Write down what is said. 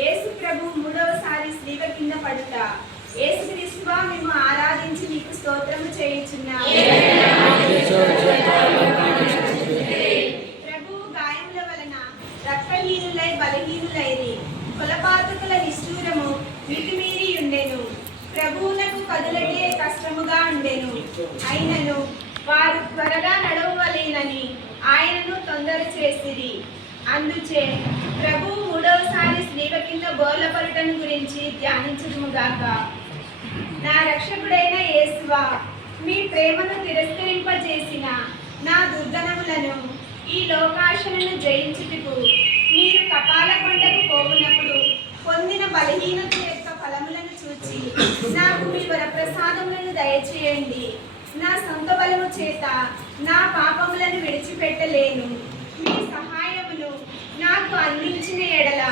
యేసు ప్రభు మూడవసారి స్లీవ కింద పడుట. యేసుక్రీస్తువా మేము ఆరాధించి నీకు స్తోత్రము చేయుచున్నాము. ప్రభు గాయముల వలన రక్తహీనులై బలహీనులైరి, కొలపాతకుల నిష్ఠూరము మితిమీరి ఉండెను. ప్రభువునకు కదులటే కష్టముగా ఉండెను. అయినను వారు త్వరగా నడవలేనని ఆయనను తొందర చేసిరి. అందుచే ప్రభు మూడవసారి స్లీవ కింద బోర్లపరుటను గురించి ధ్యానించుదుముగాక. నా రక్షకుడైన యేసువా, మీ ప్రేమను తిరస్కరింపజేసిన నా దుర్గణములను ఈ లోకాశలను జయించుటకు మీరు కపాల కొండకు పోవునప్పుడు పొందిన బలహీనత యొక్క ఫలములను చూచి నాకు మీ వరప్రసాదములను దయచేయండి. నా సొంత బలము చేత నా పాపములను విడిచిపెట్టలేను. మీ సహాయమును నాకు అందించిన ఎడల